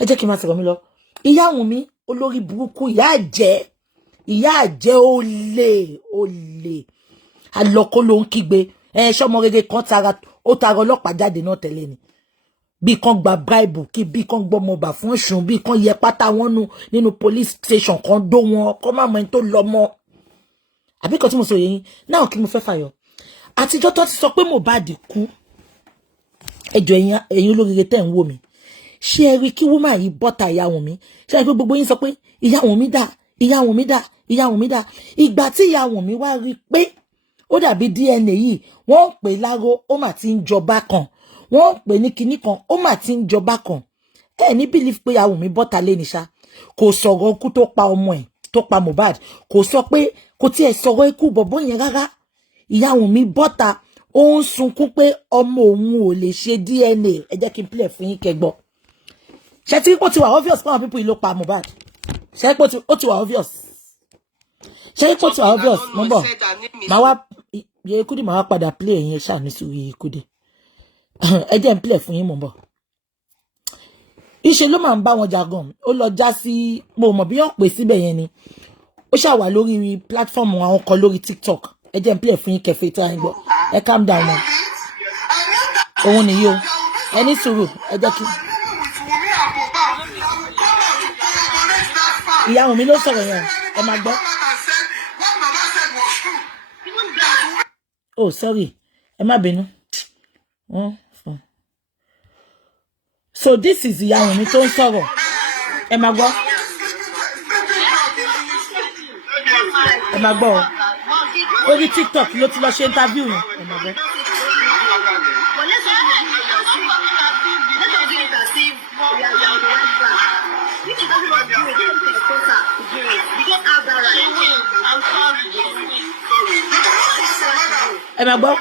ẹ jẹ́ kí n máa sọ̀rọ̀ mi lọ. Ìyá Wùnmí olórí burúkú ìyá àjẹ́ olè alọ́kó ló ń kígbe ṣọmọ rere kan tara ọlọ́pàá jáde náà tẹ́lẹ̀ ni bí kan gba bribe kí bí kan gbọ́ ọmọọba fún Ọ̀ṣun bí kan yẹ pátá wọn nínú police station kan dó wọn kọ́ máa mọ ẹni tó lọ mọ́ àbí kan tí mo sọ yẹn náà kí mo fẹ́ fàyọ àtijọ́ tó ti sọ pé Mohbad kú ẹjọ́ ẹ̀yin olóríire tẹ́ ń wò mí ṣé ẹ rí kí woman yìí bọ́ta ìyá Wùnmí ṣé ẹ pé gbogbo yín sọ pé ìyá Wùnmí dà ìyá Wùnmí dà ìyá Wùnmí dà ìgbà tí ìyá Wùnmí wá rí pé ó dàbí DNA yìí wọ́n ń pè láro ó mà ti ń jọba kan wọ́n ń pè ní kinní kan ó mà ti ń jọba kan ẹ ní believe pé ìyá Wùnmí bọ́ta lé ní ṣá kò sọ̀rọ̀ ikú tó pa ọmọ ẹ̀ tó pa Mohbad kò sọ pé kò tiẹ̀ sọ̀rọ̀ ikú bọ̀bọ́ yẹn rárá ìyá Wùnmí bọ́ta ó ń sunkún pé ọmọ òun ò lè ṣe DNA ẹ jẹ́ kí n play fún yín kẹgbọ́ ṣe tí ó ti wà obvious fún àwọn people yìí ló pa Mohbad ṣe pé ó ti wà obvious ṣe pé ó ti wà obvious mo ń bọ̀ màá wá Yékúdí màá wá padà play ẹ̀yìn ṣáà ní sùúrù Yékúdí ẹ jẹ́ n play fún yín mo ń bọ̀ ìṣe ló máa ń bá wọn jagan ó lọ já sí mo mọ̀ bí wọ́n pè síbẹ̀ yẹn ni ó ṣàwà lórí platform àwọn kan lórí TikTok ẹ jẹ́ n play fún yín kẹfẹ́ tó àyìnbó ẹ calm down wọn òun nìyí o ẹ ní sùúrù ẹ jẹ́ kí. ìyá Wùnmí ló sọ̀rọ̀ yẹn ẹ máa gbọ́. Oh sorry ẹ má bínú. So this is ìyá Wùnmí tó ń sọ̀rọ̀ ẹ máa gbọ́. ẹ máa gbọ́ orí TikTok ló ti lọ ṣe interview yẹn ẹ máa gbọ́. ẹ máa gbọ́.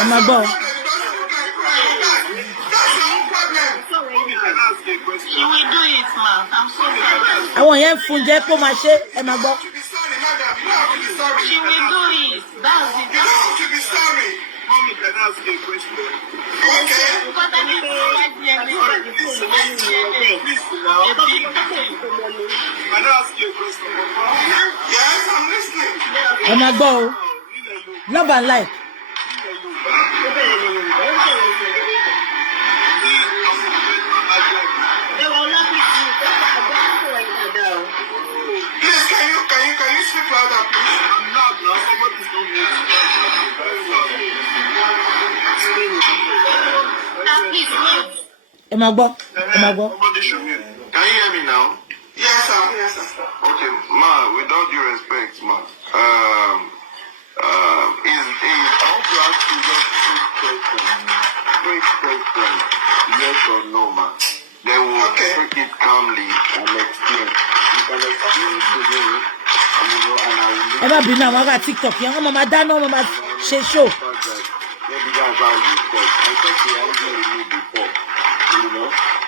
ẹ máa gbọ́. She will do it, ma. I'm so sorry. àwọn yẹn ń fún jẹ́ kó máa ṣe ẹ máa gbọ́. She will do it. That's it. You don't have to be sorry. Mommy, can I ask you a question? Okay. Because I need to provide everybody Please now. a big thing. Can I ask you a question? Yes, I'm listening. ẹ máa gbọ́ o love and life. Please, can you speak louder, please? I'm not now. Somebody's not ẹ máa gbọ́. ẹ máa gbọ́. Somebody should mute. Can you hear me now? Yes, sir. Yes, sir. Okay, ma, with all due respect, ma, I want to ask you just quick question, yes or no, ma. Then we'll take it calmly and explain. You can explain to me, and I will. ẹ má bínú àwọn ará TikTok yẹn wọ́n máa dáná wọ́n máa ṣe show. Maybe that's how you call. I thought you were angry with me before,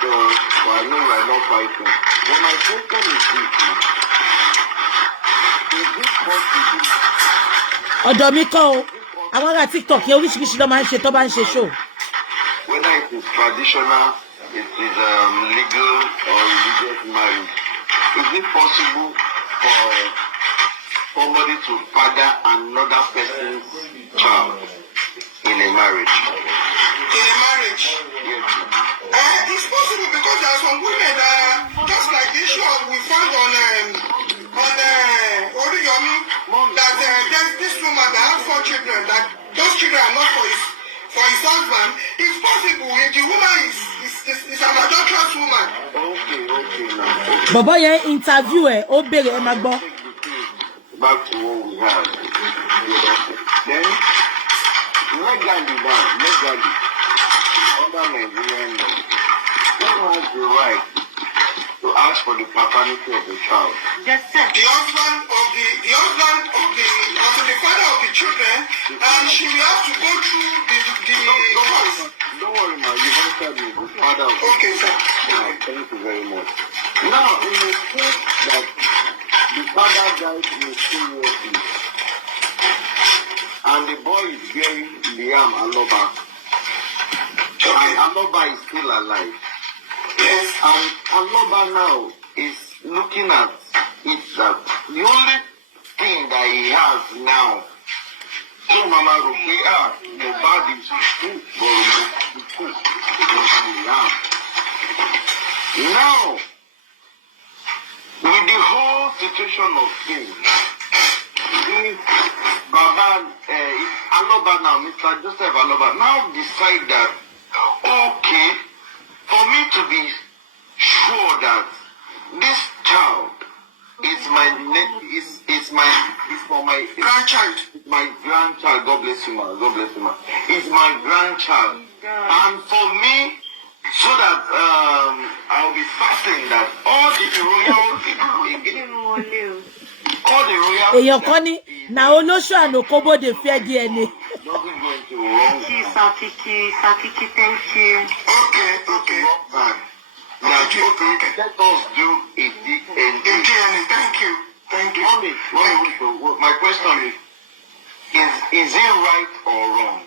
so I know you are not fighting. But my question is this, ma. Is it possible? ọ̀dọ̀ mi kọ́ o àwọn ará TikTok yẹn oríṣiríṣi ló máa ń ṣe tó bá ń ṣe show. Whether it is traditional, it is legal or religious marriage, is it possible for somebody to father another person's child in a marriage? In a marriage? Yes. It's possible because there are some women that, just like the issue we found on Oriyomi, that there's this woman that has 4 children, that those children are not for his husband. It's possible if the woman is an adulterous woman. Okay, now. bọ̀bọ́ yẹn interview ẹ̀ ó béèrè ẹ máa gbọ́. Back to what we have. Then, legally, under Nigerian law, who has the right to ask for the paternity of the child. Yes, sir. The husband of the father of the children, and she will have to go through the course. Don't worry, ma. You've answered me. The father of okay, sir. Thank you very much. Now, in the case that the father died in a serious age, and the boy is bearing Liam Aloba, and Aloba is still alive. Yes. And Aloba now is looking at it that the only thing that he has now, so Mama Rukia, Mohbad is too, but now, with the whole situation of things, Aloba now, Mr. Joseph Aloba, now decide that, okay, for me to be sure that this child is for my grandchild. My grandchild, God bless you, ma. God bless you, ma. Is my grandchild. And for me, so that I'll be fasting that all the èèyàn kan ní na olóṣù ànàkóbó de fẹ́ DNA. Thank you. Okay. Let us do a DNA. Thank you. Mommy, my question is it right or wrong?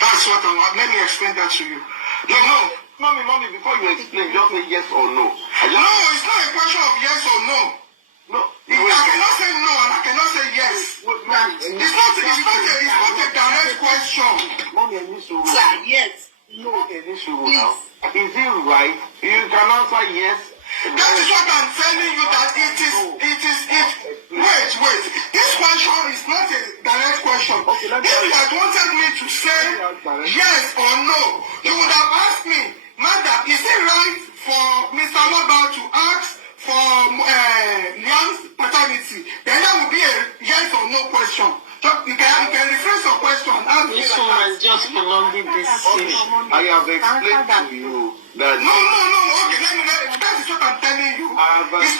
That's what I want. Let me explain that to you. No. Mommy, before you explain, just say yes or no. No, it's not a question of yes or no. No. I cannot say no and I cannot say yes. It's not a direct question. Mommy, I need to rule. Yes. No, okay, this rule now. Is it right? You can answer yes. That is what I'm telling you that it is. Wait. This question is not a direct question. Okay, if you had wanted me to say yes or no, you would have asked me, Madam, is it right for Mr. Aloba to ask for Liam's paternity? Then that would be a yes or no question. You can rephrase your question. This one is just prolonging this scene. I have explained to you that. No. Okay, that is what I'm telling you. It's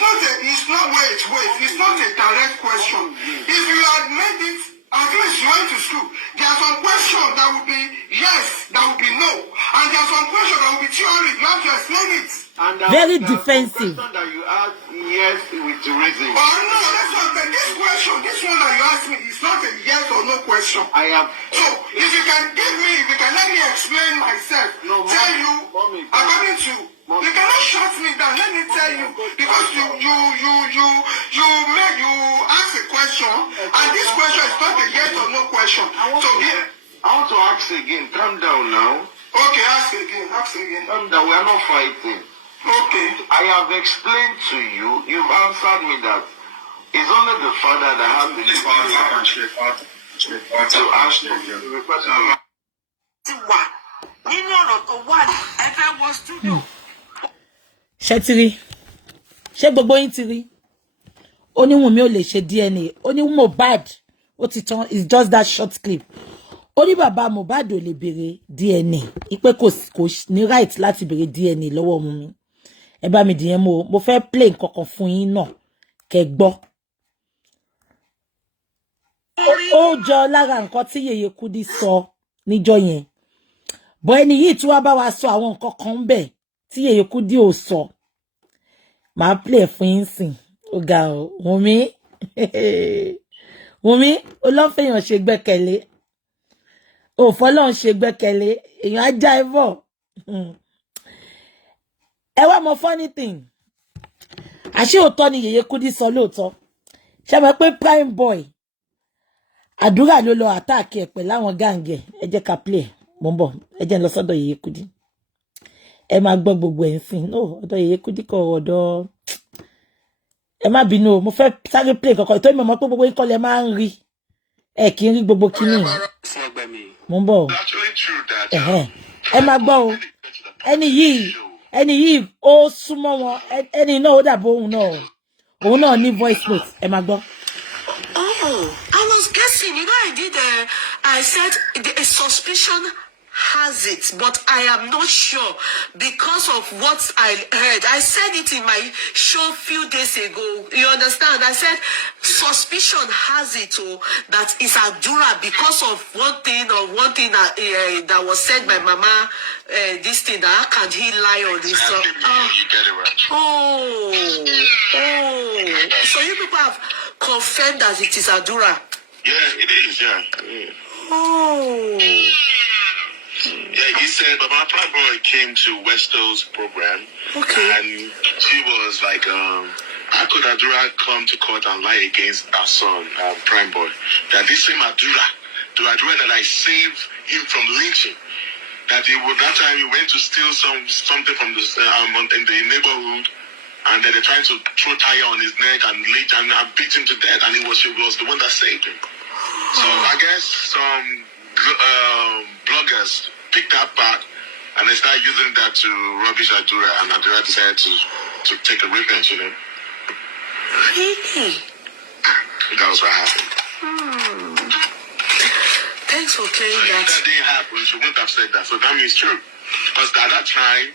not a direct question. If you had made it, at least you went to school. There are some questions that will be yes, that will be no, and there are some questions that will be theory. You have to explain it. And very defensive. Question that you ask yes with reason. Oh no, that's not this question. This one that you asked me is not a yes or no question. I have. So if you can let me explain myself. No, tell you according to. You cannot shut me down. Let me tell you because you ask a question and this question is not a yes or no question. I want to ask again. Calm down now. Okay, ask again. Calm down. We are not fighting. Okay. I have explained to you. You've answered me that it's only the father that has the power to ask you. Ṣé gbogbo yín ti rí ó ní Wùnmí ò lè ṣe DNA ó ní Mohbad ó ti tán it's just that short clip ó ní bàbá Mohbad ò lè béèrè DNA ipe kò ní right láti béèrè DNA lọ́wọ́ Wùnmí ẹ bá mi dìyẹn mo fẹ́ play nǹkankan fún yín náà kẹ́ gbọ́ ó jọ lára nǹkan tí Yèyé Kudi sọ níjọ́ yẹn bọ́ ẹni yìí tí wá bá wa sọ àwọn nǹkan kan ńbẹ̀ tí Yèyé Kudi ò sọ màá play fún yín sìn ó ga ọ Wùnmí olófèèyàn ṣe gbẹ́kẹ̀lé òfọlọ́run ṣe gbẹ́kẹ̀lé èèyàn ajá ẹ bọ̀ ẹ wá mọ funny thing àṣé òótọ́ ni Yèyé Kudi sọ lóòótọ́ ṣé mọ̀ pé prime boy àdúrà ló lọ àtàkì ẹ̀ pẹ̀lú àwọn gáǹgẹ̀ ẹ jẹ́ ká play mo ń bọ̀ ẹ jẹ́ ń lọ sọ́dọ̀ Yèyé Kudi ẹ máa gbọ́ gbogbo ẹ̀ ń sìn ọ̀dọ̀ Yèyé Kudi kọ ọ̀dọ̀ ẹ má bínú o mo fẹ́ sáré play kankan tó ìmọ̀ pé gbogbo ìkọlẹ̀ máa ń rí ẹ kì í rí gbogbo kíní mo ń bọ̀ ẹ máa gbọ́ o ẹni yìí ó súnmọ́ wọn ẹni náà ó dàbò òun náà ní voice note ẹ máa gbọ́. Oh, I was guessing. I said a suspicion has it, but I am not sure because of what I heard. I said it in my show a few days ago. You understand? I said suspicion has it that it's Adura because of one thing that was said by Mama. This thing that how can he lie on this? You get it right. Oh. So you people have confirmed that it is Adura. Yeah, it is. Yeah. Oh. Yeah, he said, but my prime boy came to Westo's program. Okay. And she was like, how could Adura come to court and lie against our son, prime boy? That this same Adura, the Adura that I saved him from lynching, that that time he went to steal something from the in the neighborhood, and then they tried to throw tire on his neck and lynch and beat him to death, and she was the one that saved him. So I guess some bloggers picked that part and they started using that to rubbish Adura, and Adura decided to take a revenge, Really? That was what happened. Thanks for clearing that. If that didn't happen, she wouldn't have said that. So that means true. Because at that time,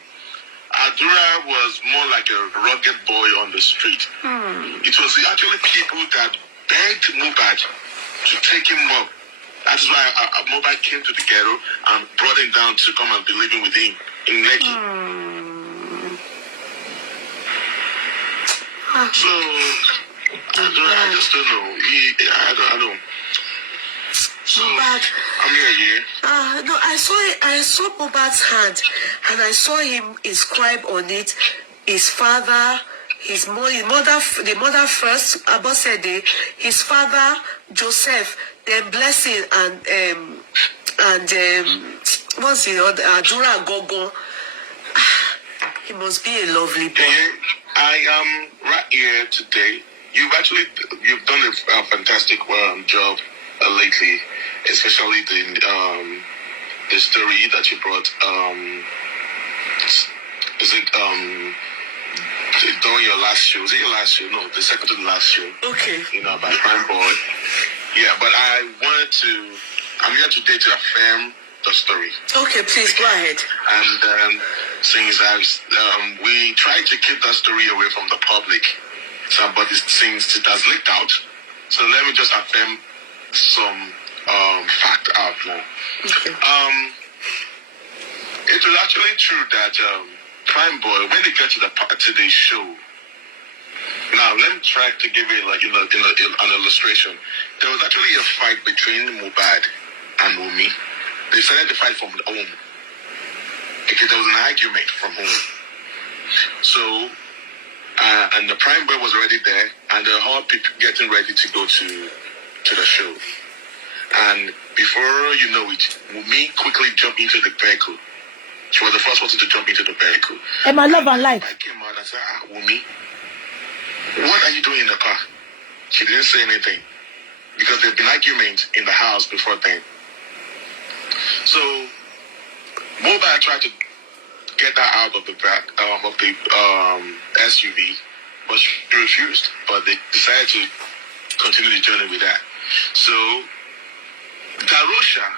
Adura was more like a rugged boy on the street. It was actually people that begged Mohbad to take him up. That is why Mohbad came to the ghetto and brought him down to come and be living with him in Lekki. So, I just don't know. I don't. So, Mohbad. I'm here. No, I saw Mohbad's hand, and I saw him inscribe on it his father, his mother, the mother first, Abosede, his father Joseph, then Blessing, and what's the other, Adura Gogo. He must be a lovely boy. I am right here today. You've done a fantastic job lately, especially the story that you brought. Is it during your last show? Is it your last show? No, the second to the last show. Okay. About Prime Boy. Yeah, but I'm here today to affirm the story. Okay, please go ahead. And since we try to keep that story away from the public, but since it has leaked out, so let me just affirm some fact out now. Okay. It was actually true that Prime Boy, when they get to the show, now let me try to give it an illustration. There was actually a fight between Mohbad and Wunmi. They started the fight from home because there was an argument from home. So, and the Prime Boy was already there, and they're all getting ready to go to the show. And before you know it, Wunmi quickly jumped into the vehicle. She was the first person to jump into the vehicle. And my love and life. I came out and said, Wunmi, what are you doing in the car? She didn't say anything because there'd been arguments in the house before then. So, Mohbad tried to get her out of the back of the SUV, but she refused. But they decided to continue the journey with that. So, Darosha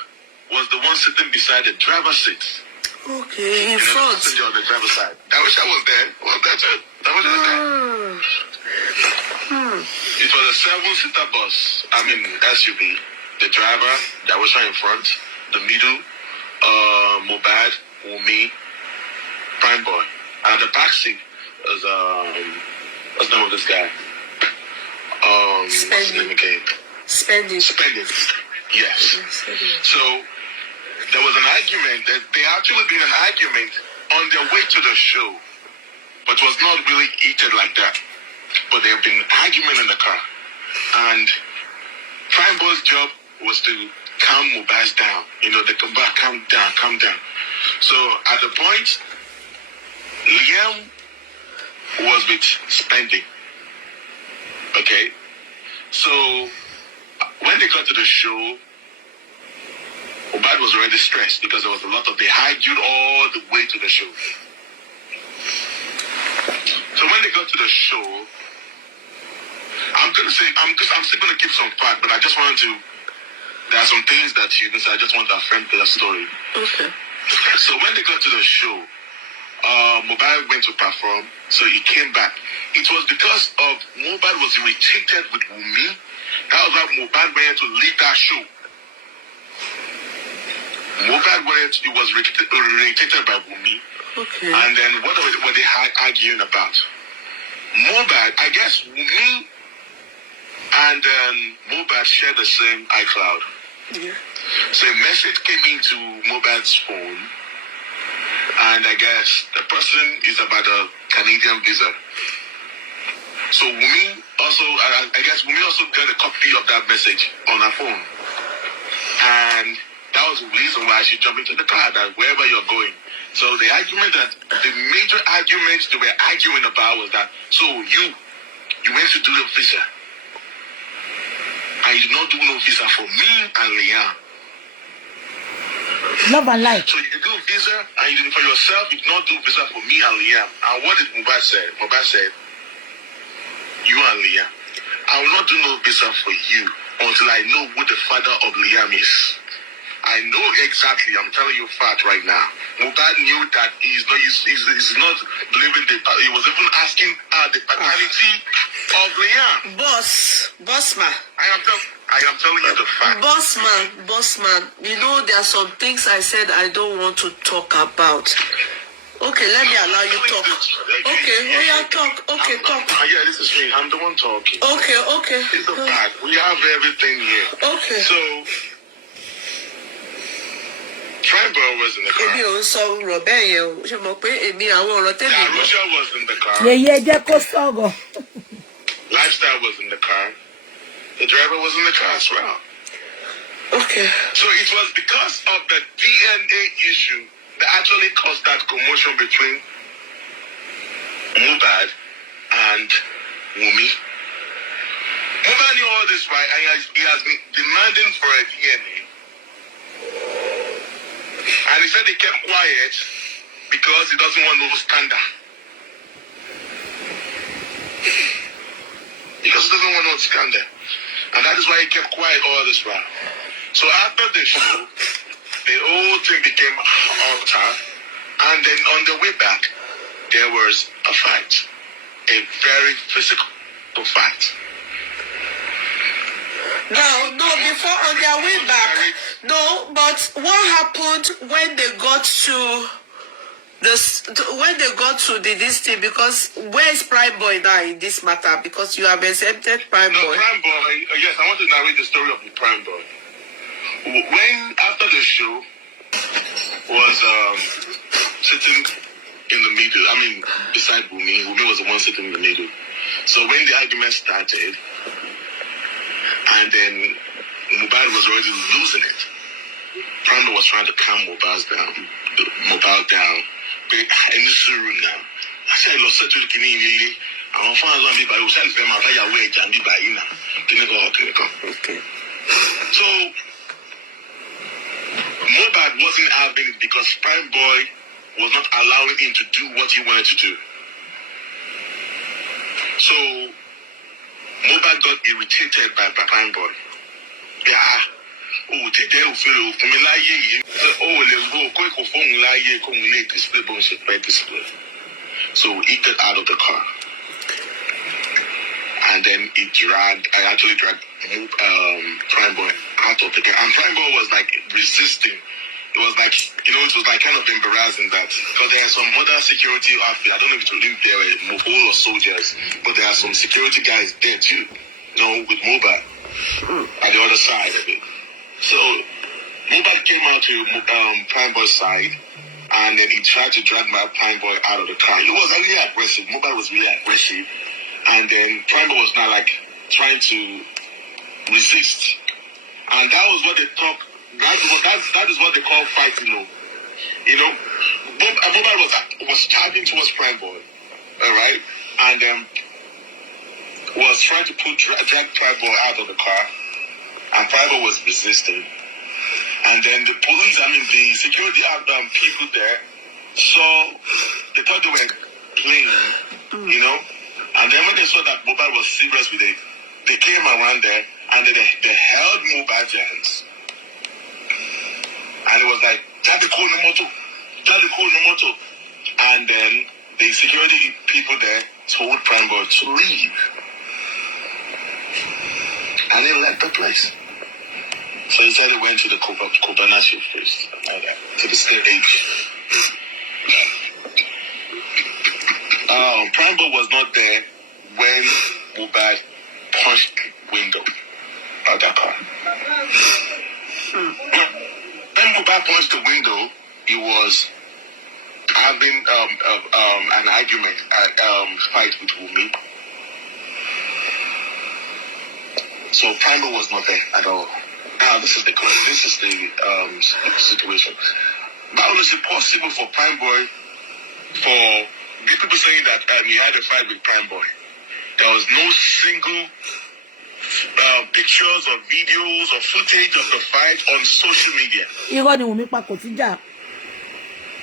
was the one sitting beside the driver's seat. Okay, in front. Passenger on the driver's side. Darosha was there. Well, that's it. Darosha was there. It was a 7-seater bus. SUV. The driver, Darosha in front. The middle, Mohbad, Wunmi, Prime Boy. And the back seat was what's the name of this guy? What's his name again? Spending. Yes. So there was an argument. They actually been an argument on their way to the show, but it was not really heated like that. But there have been argument in the car, and Prime Boy's job was to calm Mohbad's down. They come back, calm down. So at the point, Liam was with Spending. Okay, so when they got to the show, Mohbad was already stressed because there was a lot of, they argued all the way to the show. So when they got to the show, I'm still gonna give some fact, but I just wanted to there are some things that you know, so I just want to affirm the story. Okay. So when they got to the show, Mohbad went to perform, so he came back. It was because of Mohbad was irritated with Wunmi. That was why Mohbad wanted to leave that show. Mohbad he was irritated by Wunmi. Okay. And then what were they arguing about? Mohbad, I guess Wunmi and Mohbad share the same iCloud. Yeah. So a message came into Mohbad's phone, and I guess the person is about a Canadian visa. So Wunmi also, I guess Wunmi also got a copy of that message on her phone. And that was the reason why she jumped into the car, that wherever you're going. So the argument the major argument they were arguing about was that, so you went to do the visa. And you did not do no visa for me and Liam. Love and light. So you do visa, and you did for yourself, you did not do visa for me and Liam. And what did Mohbad say? Mohbad said, you and Liam, I will not do no visa for you until I know who the father of Liam is. I know exactly, I'm telling you a fact right now. Mohbad knew that he's not believing he was even asking the paternity of Liam. Boss man. I am telling you the fact. Boss man, you know there are some things I said I don't want to talk about. Okay, let me allow you talk. Okay, talk. Okay, talk. Yeah, this is me. I'm the one talking. Okay. It's a fact. We have everything here. Okay. So, Trevor was in the car. Èmi ò sọ ọ̀rọ̀ bẹ́ẹ̀ yẹn o. Ṣé mo pé èmi àwọn ọ̀rọ̀ tẹ́lẹ̀ Yeah, gbọ́? Russia was in the car. Yeah, jẹ́ kó sọ̀rọ̀. Lifestyle was in the car. The driver was in the car as well. Okay. So it was because of the DNA issue that actually caused that commotion between Mohbad and Wunmi. Mohbad knew all this, right? And he has been demanding for a DNA. And he said he kept quiet because he doesn't want no scandal. Because he doesn't want no scandal. And that is why he kept quiet all this while. So after the show, the whole thing became altered. And then on the way back, there was a fight. A very physical fight. No, before on their way back. No, but what happened when they got to this thing? Because where is Prime Boy now in this matter? Because you have exempted Prime Boy. Prime Boy, yes, I want to narrate the story of the Prime Boy. When, after the show, was sitting in the middle, beside Wunmi. Wunmi was the one sitting in the middle. So when the argument started, and then Mohbad was already losing it, Prime Boy was trying to calm Mohbad down. But in this room now, I said, I lost to the Kini. I'm fine on me by yourself. I'm out of way, and be by now. Can you go? Okay. So Mohbad wasn't having it because Prime Boy was not allowing him to do what he wanted to do. So Mohbad got irritated by Prime Boy. Yeah. Oh, today we feel familiar. Oh, let's go. Quick phone lie. Come late display bullshit by display. So he got out of the car, and then I actually dragged Prime Boy out of the car, and Prime Boy was like resisting. It was like, it was like kind of embarrassing that, because there are some other security outfit. I don't know if there were whole or soldiers, but there are some security guys there too, with Mohbad at the other side of it. So Mohbad came out to Prime Boy's side, and then he tried to drag my Prime Boy out of the car. It was really aggressive. Mohbad was really aggressive, and then Prime Boy was now like trying to resist, and that was what they talk. That is what they call fighting. Mohbad was charging towards Prime Boy, all right, and was trying to drag Prime Boy out of the car, and Prime Boy was resisting. And then the police, the security people there they thought they were playing, And then when they saw that Mohbad was serious with it, they came around there and they held Mohbad's hands And it was like, and then the security people there told Prime Boy to leave. And he left the place. So he said he went to the Cobana show first, to the stage. Prime Boy was not there when Mohbad punched the window of that car. When Mohbad punched the window, he was having an argument, fight with Wumi. So Prime Boy was not there at all. Now this is the situation. How is it possible for Prime Boy, for people saying that he had a fight with Prime Boy? There was no single pictures or videos or footage of the fight on social media.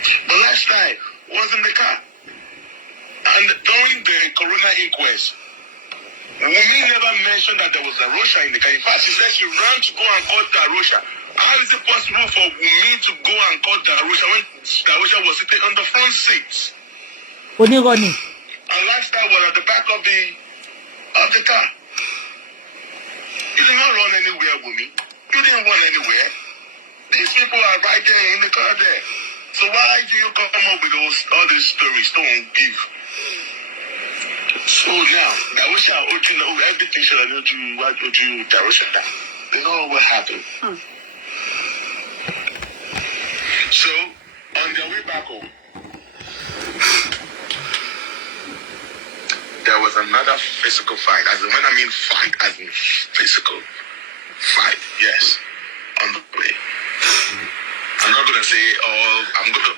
The last time was in the car. And during the Corona inquest, Wumi never mentioned that there was a Russia in the car. In fact, she said she ran to go and cut the Russia. How is it possible for Wumi to go and cut the Russia when the Russia was sitting on the front seat? And lifestyle was at the back of the car. You did not run anywhere, Wumi. You didn't run anywhere. These people are right there in the car there. So why do you come up with all these stories? Don't give. So now, Darusha, everything should have known you, what you do, Darusha. They know what happened. So, on their way back home, there was another physical fight. As in, when I mean fight, as in physical fight, yes, on the way. I'm not gonna say all. I'm gonna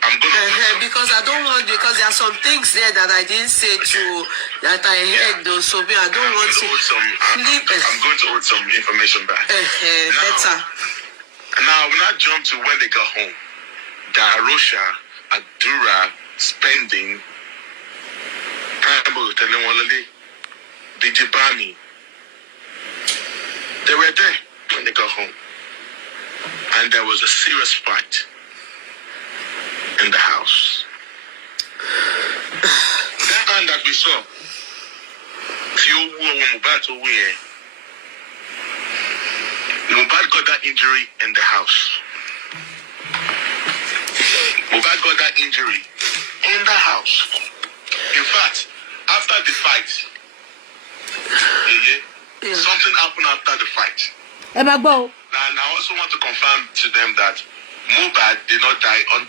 because I don't want, because there are some things there that I didn't say to that I heard though. So I don't want to flip. I'm going to hold some information back. Better. Now we'll not jump to when they got home. Darusha, Adura, spending, Primo, Telewalale, Dijibani. They were there when they got home. And there was a serious fight in the house. That hand that we saw, Mohbad got that injury in the house. Mohbad got that injury in the house. In fact, after the fight, something happened after the fight. And I also want to confirm to them that Mohbad did not die on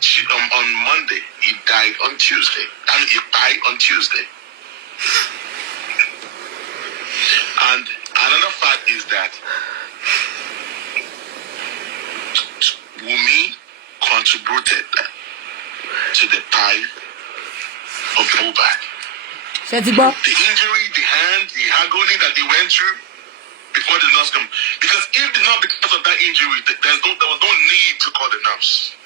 Monday. He died on Tuesday. I mean, he died on Tuesday. And another fact is that Wumi contributed to the pie of Mohbad. The injury, the hand, the agony that they went through before the nurse come. Because if not because of that injury, there was no need to call the nurse.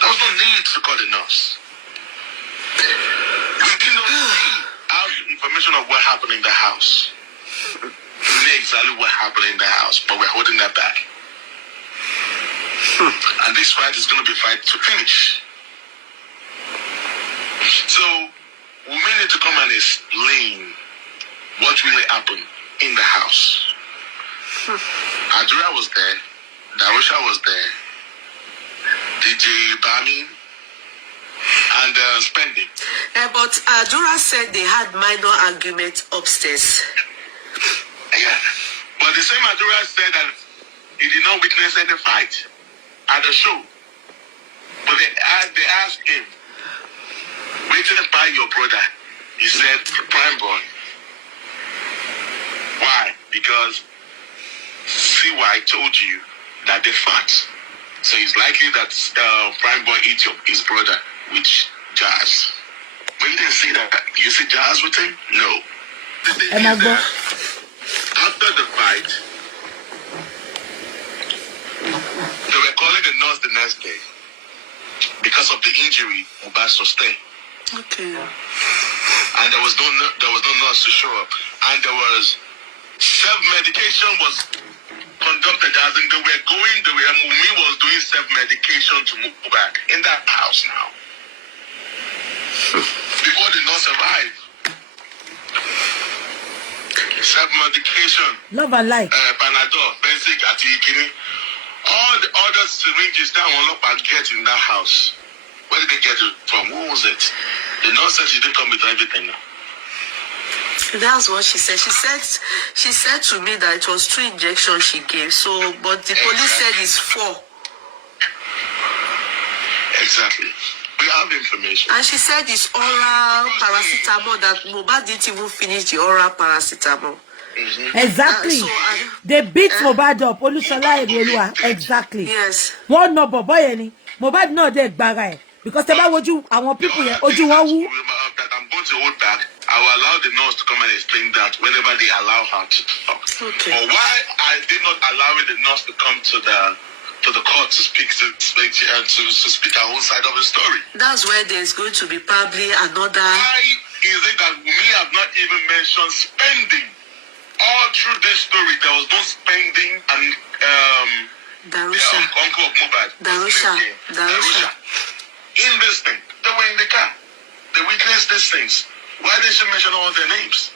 There was no need to call the nurse. We didn't have information of what happened in the house. We knew exactly what happened in the house, but we're holding that back. And this fight is going to be a fight to finish. So, we need to come and explain what really happened in the house. Adura was there, Darusha was there, DJ Bami, and Spending. But Adura said they had minor arguments upstairs. Yeah, but the same Adura said that he did not witness any fight at the show. But they asked him, waiting to buy your brother. He said, Prime Boy. Why? Because see why I told you that they fought. So it's likely that Prime Boy eat his brother with Jazz. But you didn't see that. You see Jazz with him? No. After the fight, they were calling the nurse the next day because of the injury Mohbad sustained. Okay. And there was no nurse to show up, and there was self-medication was conducted adopted, as in they were Mumi was doing self-medication to Mohbad in that house now. Before the nurse arrived. Self-medication. Love and life. Panadol, basic, Atikini. All the other syringes that one look at get in that house. Where did they get it from? Who was it? The nurse said she didn't come with everything now. That's what she said. She said to me that it was 2 injections she gave. So, but the police said it's 4. Exactly. We have information. And she said it's oral paracetamol, that Mohbad didn't even finish the oral paracetamol. Exactly. They beat Mohbad up. Olushola Ereoluwa. Exactly. Yes. One no boy any. Mohbad no dey gbara e. Because tell me what you, I want people here. Oju wan wu. That I'm going to hold back. I will allow the nurse to come and explain that whenever they allow her to talk. Okay. Or why I did not allow the nurse to come to the court to speak to speak her own side of the story. That's where there's going to be probably another. Why is it that we have not even mentioned spending? All through this story, there was no spending and Darusha. the uncle of Mohbad. Darusha. In this thing, they were in the car. They witnessed these things. Why did she mention all their names?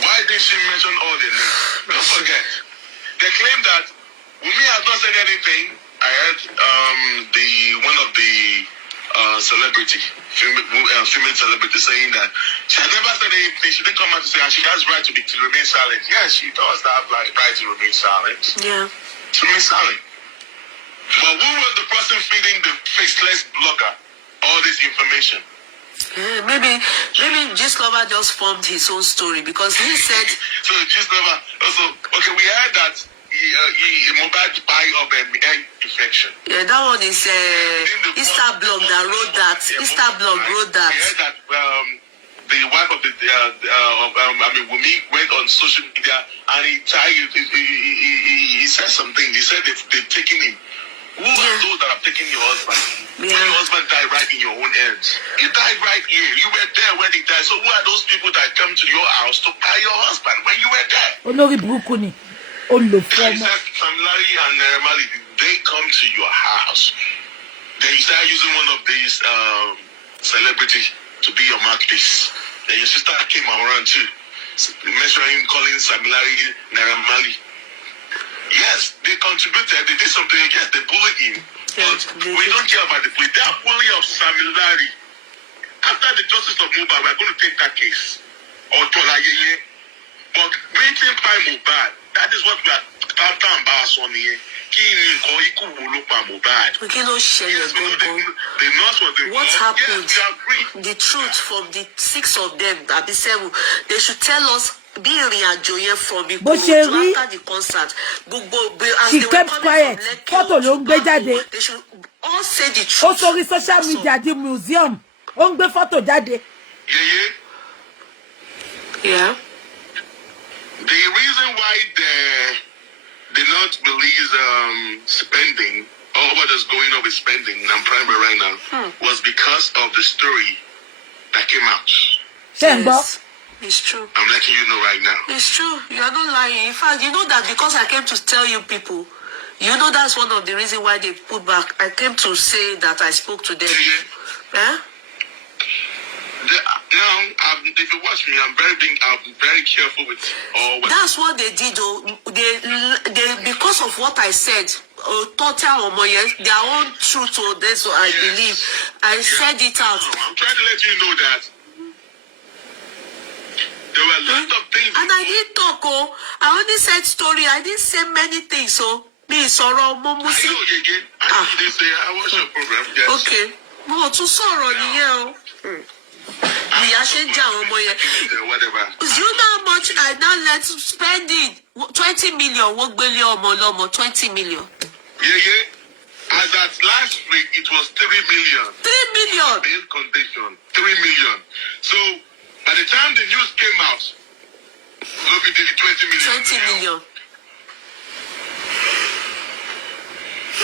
Why did she mention all their names? Don't forget. They claim that Wunmi has not said anything. I heard one of the female celebrity saying that she has never said anything. She didn't come out to say, and she has right to remain silent. Yes, she does have right to remain silent. Yeah. To remain silent. But who was the person feeding the faceless blogger all this information? Yeah, maybe Gistlover just formed his own story because he said. So Gistlover also okay. We heard that Mohbad died of an egg infection. Yeah, that one is Instablog that wrote that. Instablog wrote that. We heard that the wife of Wunmi went on social media and he said something. He said they've taken him. Who are those that have taken your husband? Yeah. Your husband died right in your own hands. He died right here. You were there when he died. So who are those people that come to your house to buy your husband when you were there? Olori burúkú ni. Olùfọmọ. He said Samilari and Mali, they come to your house. Then you start using one of these celebrities to be your mouthpiece. Then your sister came around too, measuring, calling Samilari Naramali. Yes, they contributed, they did something, yes, they bullied him. But we don't care about the bully. That bully of Samilari, after the justice of Mohbad, we're going to take that case. Or Tolayeye. But waiting by Mohbad, that is what we are talking about on here. What happened? Yes, the truth from the 6 of them, that be 7, they should tell us. Be ìrìnàjò from Ikorodu after the concert. She kept quiet. Photo ló ń gbé jáde. They should all say the truth. Ó sórí social media di museum. Ó ń gbé photo jáde. Yeah. The reason why they did not release spending or what is going on with spending and primary right now was because of the story that came out. Yes. It's true. I'm letting you know right now. It's true. You are not lying. In fact, you know that because I came to tell you people, you know that's one of the reasons why they put back. I came to say that I spoke to them. Now, if you watch me, I'm very careful with all. That's what they did. Though they because of what I said, total their own truth. So that's what I believe. I said it out. I'm trying to let you know that. There were a lot of things. And I didn't talk, I only said story. I didn't say many things, me sorrow, Momusi. I know you again. I didn't say I watched your program. Yes. Okay. No, to sorrow, we are changing whatever. Do you know how much I now let spend it? 20 million, 1 billion, 20 million. Yeah. As at last week, it was 3 million. 3 million. Bail condition, 3 million. So, by the time the news came out, look at the 20 million. 20 million.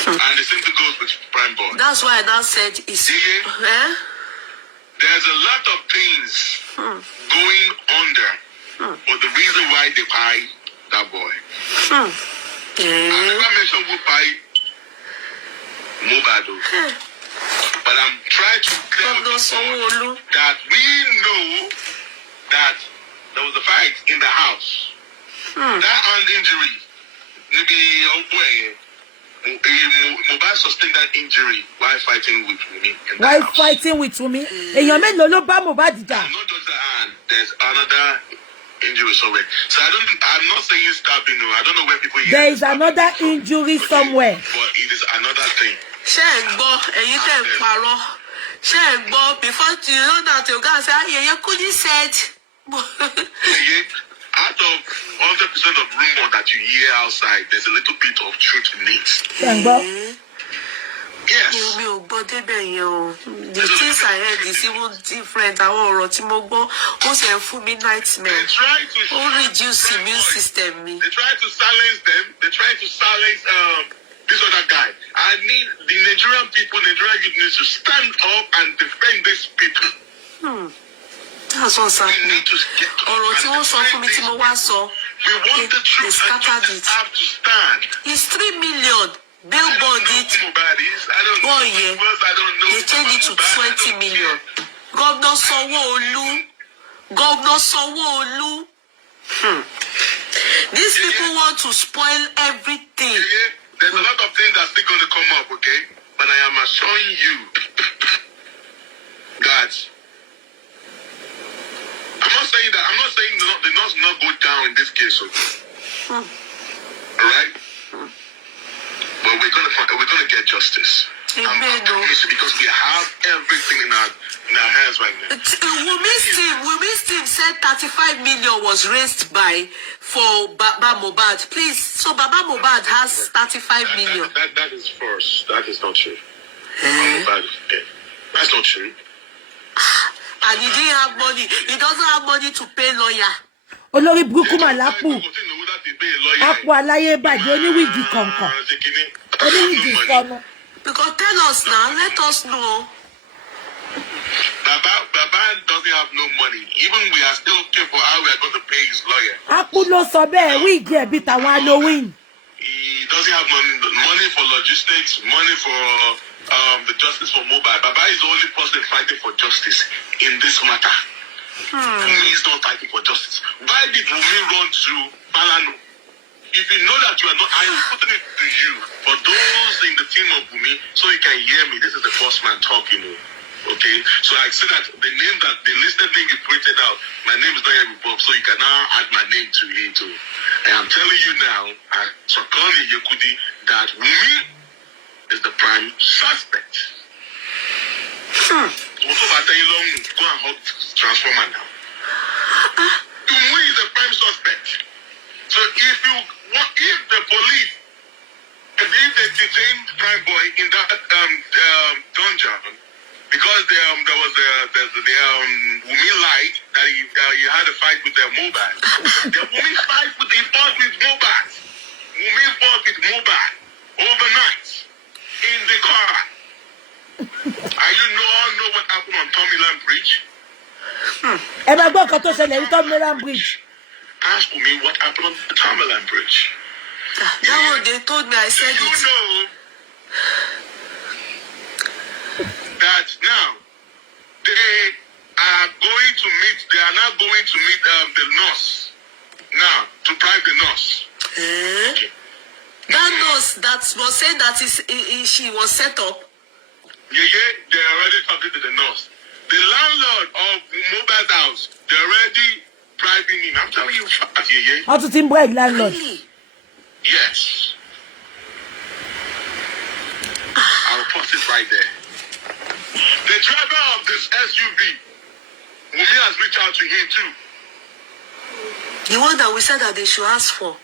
And the same thing goes with Prime Boy. That's why I now said it's... There's a lot of things going under But the reason why they buy that boy. I never mentioned who buy Mohbad. But I'm trying to clear that we know that there was a fight in the house. That arm injury, maybe Mohbad sustained that injury while fighting with me. While fighting with me, èèyàn mélòó ló bá Mohbad jà? Not just that hand, there's another injury somewhere. So I'm not saying stabbing. I don't know where people. There is another injury somewhere. But it is another thing. Before you know that your guy said, Kudi said. Out of 100% of rumor that you hear outside, there's a little bit of truth in it. Yes. The things I heard is even different. I want to who me nightmare. They try to reduce immune system. They try to silence them. They try to silence this other guy. I need the Nigerian people, Nigerian youth need to stand up and defend these people. That's what's happening. We need to get up and defend these people. We want the truth and justice have to stand. It's 3 million. Billboard it. One year. They changed it to 20 million. Governor Sanwo-Olu. These people want to spoil everything. There's a lot of things that are still going to come up, okay? But I am assuring you that I'm not saying the North will not go down in this case, okay? Alright? But we're gonna get justice. Amen. Because we have everything in our hands right now. Wumi's team said 35 million was raised for Baba Mohbad. Please, so Baba Mohbad has 35 million. That is false. That is not true. That's not true. And he didn't have money. He doesn't have money to pay lawyer. Olórí burúkú mà lápò. Àpò aláyé bàjẹ́ oníwìgì kọ̀ọ̀kan. Oníwìgì sọnù. Because tell us now, let us know. Baba doesn't have no money. Even we are still looking for how we are going to pay his lawyer. Àpò ló sọ bẹ́ẹ̀ wíìgì ẹ̀ bí tàwọn Halloween. He doesn't have money for logistics, money for the justice for Mohbad. Baba is the only person fighting for justice in this matter. Wumi is not fighting for justice. Why did Wumi run to Balano? If you know that you are not, I am putting it to you. For those in the team of Wumi, so you can hear me, this is the first man talking. Okay? So I said that the name that the listed name you printed out, my name is not here above, so you can now add my name to it too. And I'm telling you now, Sokoni Yekudi, that Wumi is the prime suspect. Also, I tell you long, go and hold transformer now. Wumi is the prime suspect. So if the police, if they detain prime boy in that dungeon, because there was the Wumi lied that he had a fight with Mohbad. The Wumi fought with Mohbad. Wumi fought with Mohbad overnight in the car. And you all know what happened on Tomiland Bridge? Ẹ máa gbọ́ nǹkan tó ṣẹlẹ̀ ní Tomiland Bridge. Ask me what happened on the Tomiland Bridge. That one they told me, I said it. You know that now they are now going to meet the nurse now to bribe the nurse. Okay. That nurse that was saying that she was set up. Yeah, they already talking to the nurse. The landlord of Mohbad's house, they already bribing him. I'm telling you, yeah. How to team bribe landlord? Really? Yes. I'll post it right there. The driver of this SUV, Wumi has reached out to him too. The one that we said that they should ask for.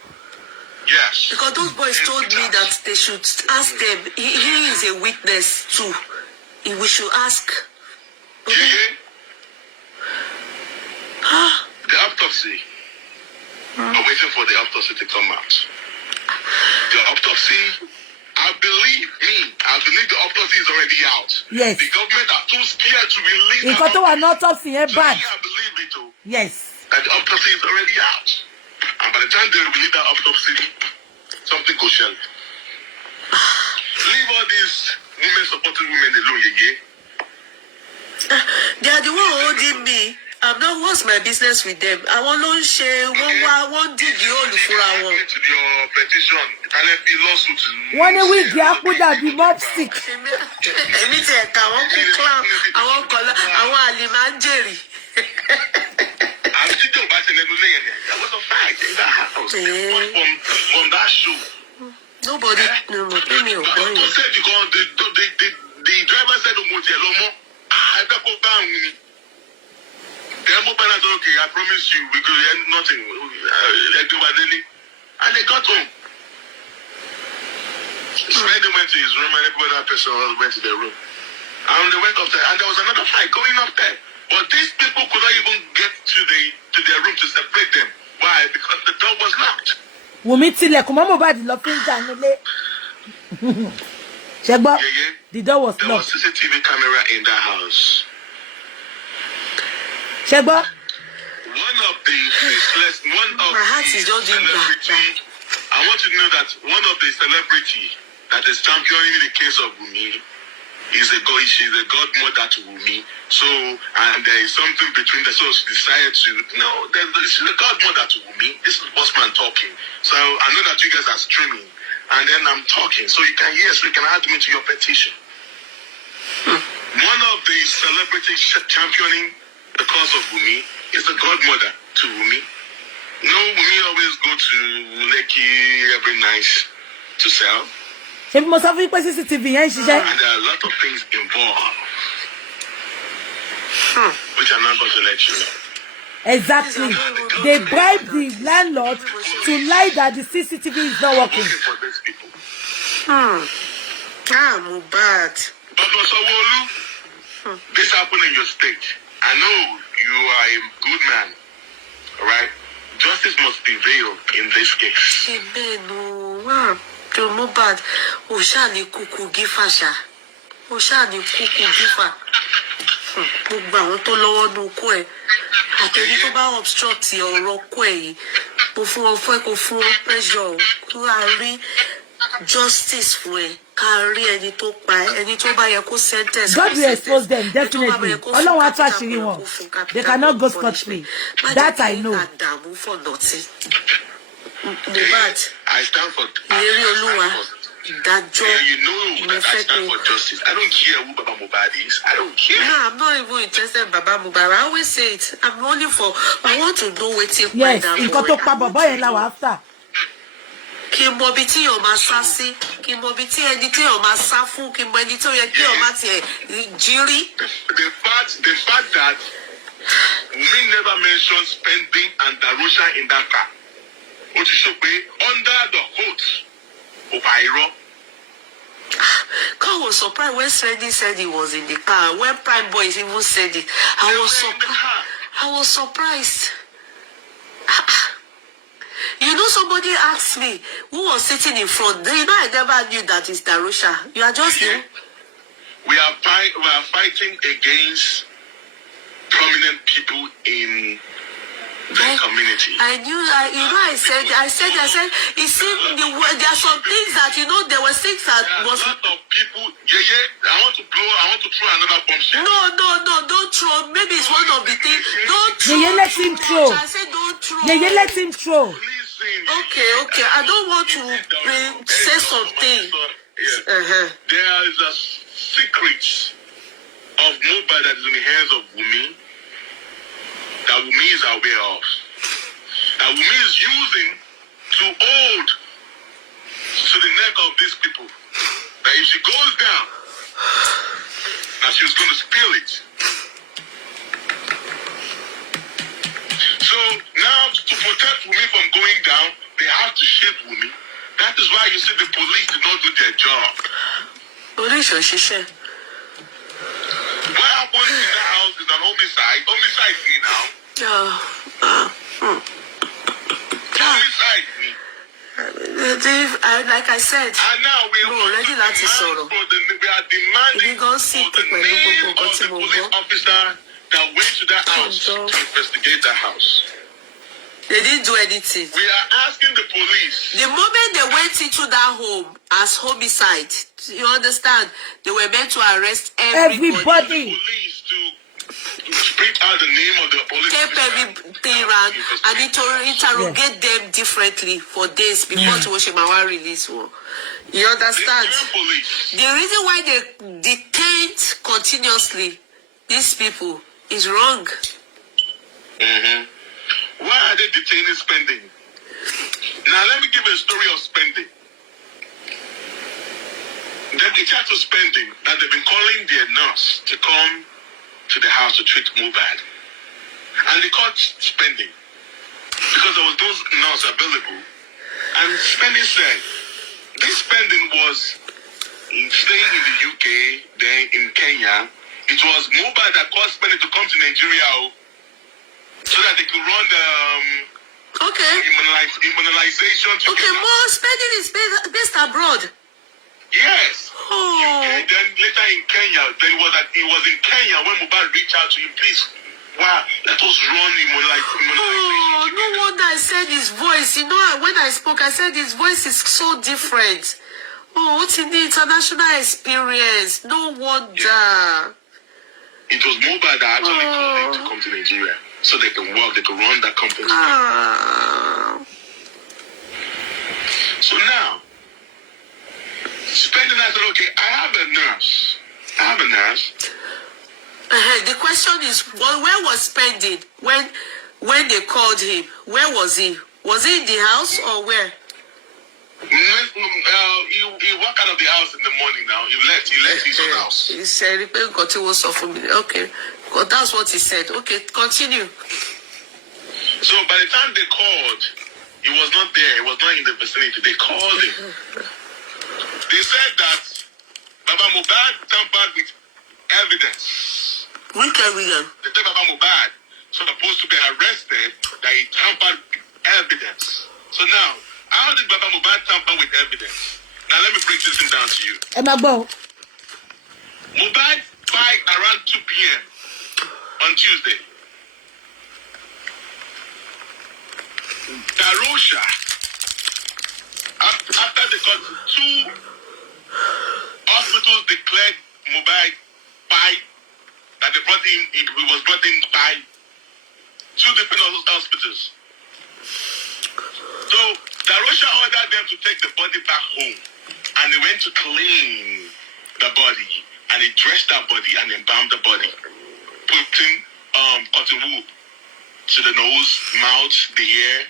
Yes. Because those boys told me that they should ask them. He is a witness too. We should ask. Yeah. The autopsy. I'm waiting for the autopsy to come out. The autopsy, I believe the autopsy is already out. Yes. The government are too scared to release the autopsy. Bad. I believe it too. Yes. that the autopsy is already out. And by the time they release that autopsy, something goes shell. Leave all these women supporting women alone, yeah. They are the one holding me. I'm not. What's my business with them? I want to share one dig the whole for our. To your petition, can it be lawsuit? One week, the apple that be mob stick. Èmi tí ẹ̀ka àwọn kú clown, àwọn kọ̀lá, àwọn àlìmáńjèrì. There was a fight in that house. From that show. Nobody no more pay me or boy. The driver said, I got go down with me. Then Mohbad said, okay, I promise you, we could end nothing. And they got home. Smedley went to his room and every other person went to their room. And they went up there and there was another fight going up there. But these people could not even get to their room to separate them. Why? Because the door was locked. Wumi tilẹ̀kùn mọ́ Mohbad lọ fi ń jà nílé. Ṣẹ́gbọ́, the door was there locked. There was CCTV camera in that house. Ṣẹ́gbọ́. One of the celebrity, I want you to know that one of the celebrity that is championing the case of Wumi she's a godmother to Wumi. So, and there is something between them. So she decided to, she's a godmother to Wumi. This is Bossman talking. So I know that you guys are streaming. And then I'm talking. So you can hear, so you can add me to your petition. One of the celebrities championing the cause of Wumi is the godmother to Wumi. Wumi always go to Lekki every night to sell. And there are a lot of things involved, which I'm not going to let you know. Exactly. They bribe the landlord to lie that the CCTV is not working. For these people. Mohbad. This happened in your state. I know you are a good man, all right? Justice must prevail in this case. Amen. Mohbad, Oshani kuku gifasha. Oshani kuku gifa. Gbogbo àwọn tó lọ́wọ́ nú kó ẹ̀. Àtẹ̀ní tó bá obstruct ọ̀rọ̀ kó ẹ̀ yìí. Mo fún wọn fẹ́ kó fún wọn pressure. Kó a rí justice fún ẹ. Ká rí ẹni tó pa ẹ́. Ẹni tó bá yẹ kó sentence. God will expose them, definitely. Ọlọ́run á tú àṣírí wọn. They cannot go scot-free. That I know. Mohbad, I stand for that you know that I stand for justice. I don't care who Baba Mohbad is. I don't care. No, I'm not even interested in Baba Mohbad. I always say it. I'm only for. I want to know what you yes, nǹkan tó pa bàbá yẹn la wà after. Kí n mọ bí tí yóò máa sá sí, kí n mọ bí tí ẹni tí yóò máa sá fún, kí n mọ ẹni tó yẹ kí yóò máa tiẹ̀ jírí. The fact that we never mentioned spending and Darosha in that car. What you should pay under the hood of Iro. God was surprised when Sreddy said he was in the car. When Prime Boys even said it, I was surprised. You know, somebody asked me who was sitting in front. You know, I never knew that it's Darosha. You are just new. We are fighting against prominent people in the community. I knew. I said. It seemed there are some things that there were things that was. A lot of people. Yeah. I want to throw another bombshell. No. Don't throw. Maybe it's one of the things. Don't throw. Yeah, let him throw. I said don't throw. Yeah, let him throw. Okay. I don't want to say something. Yeah. There is a secret of Mohbad that is in the hands of Wumi that Wumi is aware of. That Wumi is using to hold to the neck of these people. That if she goes down, that she's going to spill it. So now to protect Wumi from going down, they have to shape Wumi. That is why you see the police did not do their job. Police or Shisha? What happened in that house is an homicide. Homicide me now. Homicide me. Like I said, and now we are demanding for the name of the police officer that went to that house to investigate that house. They didn't do anything. We are asking the police. The moment they went into that home as homicide, you understand, they were meant to arrest everybody. The police to print out the name of the police. Keep everything around and interrogate them differently for days before Tuwoshimawa release one. You understand? The reason why they detained continuously these people is wrong. Mm-hmm. Why are they detaining spending? Now let me give a story of spending. They reached out to spending that they've been calling their nurse to come to the house to treat Mohbad. And they called spending because there was those nurse available. And spending said, this spending was staying in the UK, then in Kenya. It was Mohbad that called spending to come to Nigeria so that they could run the immunization. Okay, more spending is based abroad. Yes. Oh. And then later in Kenya, it was in Kenya when Mohbad reached out to him, please, wow, let us run immunization. Oh, no wonder I said his voice. You know, when I spoke, I said his voice is so different. Oh, what's in the international experience? No wonder. Yeah. It was Mohbad that actually called him to come to Nigeria so they can work, they can run that company. So now, spending, I said, okay, I have a nurse. The question is, well, where was spending when they called him? Where was he? Was he in the house or where? He walked out of the house in the morning now. He left his own house. He said, okay, because that's what he said. Okay, continue. So by the time they called, he was not there. He was not in the vicinity. They called him. They said that Baba Mohbad tampered with evidence. Which evidence? They said Baba Mohbad supposed to be arrested that he tampered with evidence. So now, how did Baba Mohbad tamper with evidence? Now let me break this thing down to you. Mohbad died around 2 p.m. on Tuesday. Darosha, after they got 2 hospitals declared Mohbad died, that they brought in, he was brought in by 2 different hospitals. So Darosha ordered them to take the body back home, and they went to clean the body, and they dressed that body and embalmed the body, putting cotton wool to the nose, mouth, the ear,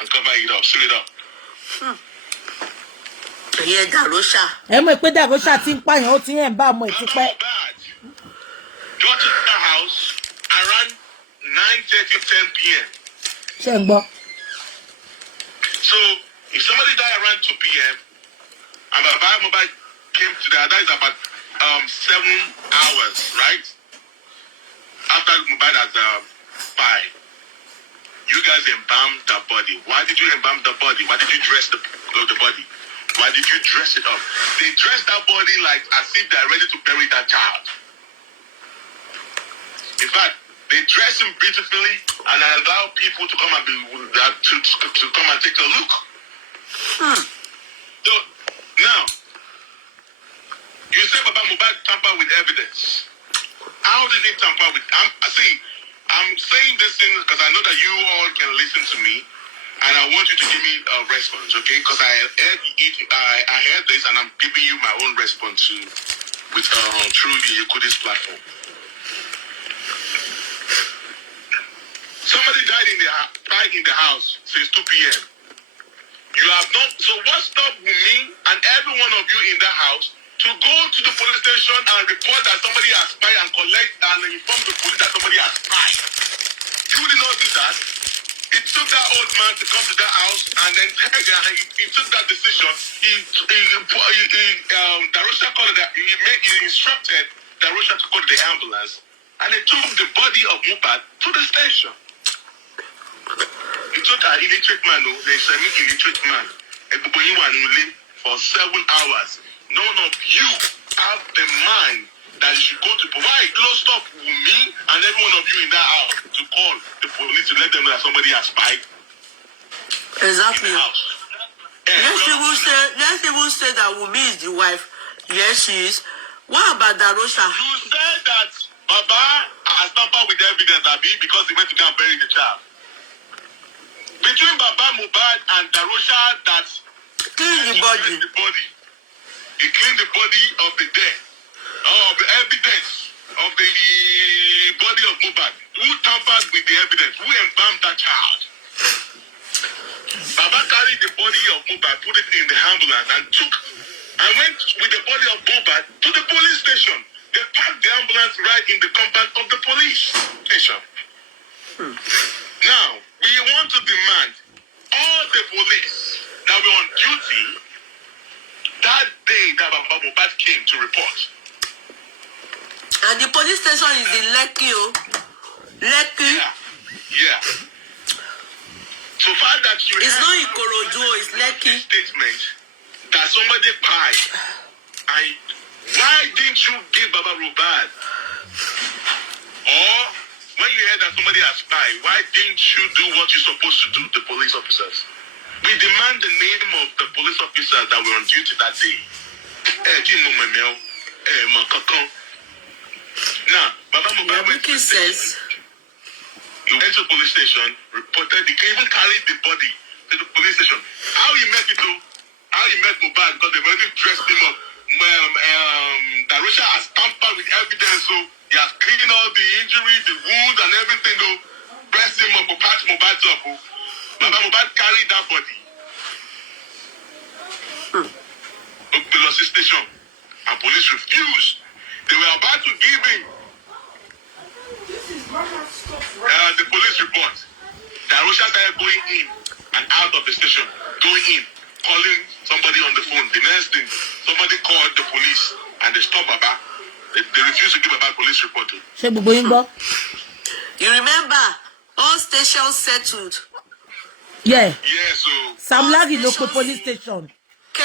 and cover it up, seal it up. Yeah, Darosha. Darosha ti ń pààyàn, ó ti ń bá ọmọ ìtúpẹ́. Got to the house around 9:30, 10 p.m. Ṣé ń gbọ́? So, if somebody died around 2 p.m. and Baba Mohbad came to that is about 7 hours, right? After Mohbad has died, you guys embalmed the body. Why did you embalm the body? Why did you dress the body? Why did you dress it up? They dressed that body like as if they're ready to bury that child. In fact, they dress him beautifully and allow people to come and to come and take a look. So now, you say Baba Mohbad tamper with evidence. How did he tamper with? I'm saying this thing because I know that you all can listen to me, and I want you to give me a response, okay? Because I heard this, and I'm giving you my own response through the Yekudi's platform. Somebody died in the house since 2 p.m. You have not. So what stopped me and every one of you in the house to go to the police station and report that somebody has died and collect and inform the police that somebody has died? You did not do that. It took that old man to come to that house, and then he took that decision. Darosha called that. He instructed Darosha to call the ambulance, and they took the body of Mohbad to the station. He took an illiterate man, the semi-illiterate man, for 7 hours. None of you have the mind that you should go to. Why close up with me and every one of you in that house to call the police to let them know that somebody has spiked? Exactly. in the house. Let's even say that Wumi is the wife. Yes, she is. What about Darosha? You said that Baba has tampered with the evidence, Abi, because he went to go and bury the child. Between Baba Mohbad and Darosha, that Clean the body. He cleaned the body of the dead, of the evidence of the body of Mohbad. Who tampered with the evidence? Who embalmed that child? Baba carried the body of Mohbad, put it in the ambulance, and went with the body of Mohbad to the police station. They parked the ambulance right in the compound of the police station. Now, we want to demand all the police that were on duty that day that Baba Mohbad came to report. And the police station is in Lekki. Lekki. Yeah. So far that you It's have not Ikorodu, it's Lekki. statement that somebody pied. And why didn't you give Baba Mohbad? Or when you heard that somebody has spied, why didn't you do what you're supposed to do, the police officers? We demand the name of the police officers that were on duty that day. Now, Baba Mohbad went to the says. He went to the police station, reported, he even carried the body to the police station. How he met it though? How he met Mohbad, because they've already dressed him up. Darosha has tampered with evidence, so he has cleaned all the injuries, the wounds and everything, though. Dressed him up, patched Mohbad's up. Baba Mohbad carried that body to the police station, and police refused. They were about to give him the police report. Darosha started going in and out of the station, going in, calling somebody on the phone. The next thing, somebody called the police and they stopped Baba. They refused to give Baba police report. You remember, all stations settled. Yeah. Yeah, so Sam Larry local police station.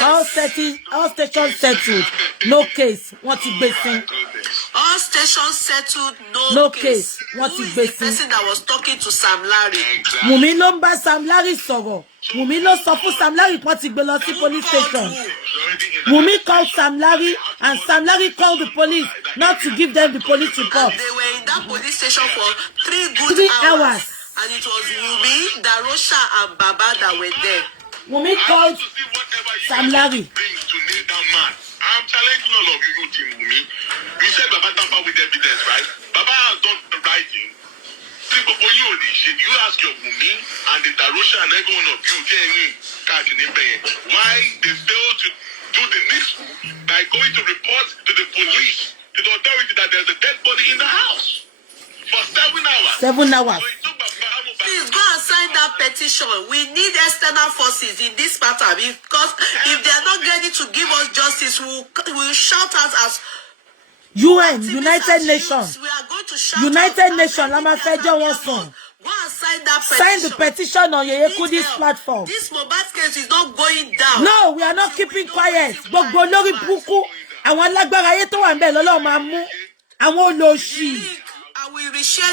All stations settled. No case. What is basing? All stations settled, No case. What Who is is the basing? person that was talking to Sam Larry? exactly. Wùmí ló ń bá Sam Larry sọ̀rọ̀. Wùmí ló sọ fún Sam Larry wọ́n ti gbé lọ sí police station. Wùmí called Sam Larry and Sam Larry called the police not to give them the police report. And they were in that police station for 3 good 3 hours. hours. And it was Wumi, Darosha, and Baba that were there. Wùmí called Sam Larry. To nail that man. I'm challenging all of you, Team Wumi. You said Baba tampered with evidence, right? Baba has done the right thing. You ask your Wumi and the Darosha and every one of you, why they failed to do the needful by going to report to the police, to the authority that there's a dead body in the house for 7 hours. 7 hours. So it took Baba Mohbad. Please go and sign that petition. We need external forces in this matter because if they are not ready to give us justice, we'll shout out as UN, United Nations. We are going to shout United out Nations, Lama Fejo Watson. Go and sign that petition. Sign the petition on Yeye Kudi's platform. This Mohbad's case is not going down. No, we are not keeping quiet. Gbogbo lórí burúkú. Àwọn alágbára ayé tó wà ńbẹ̀ lọ́lọ́run máa mú. Àwọn olóṣì. And we will share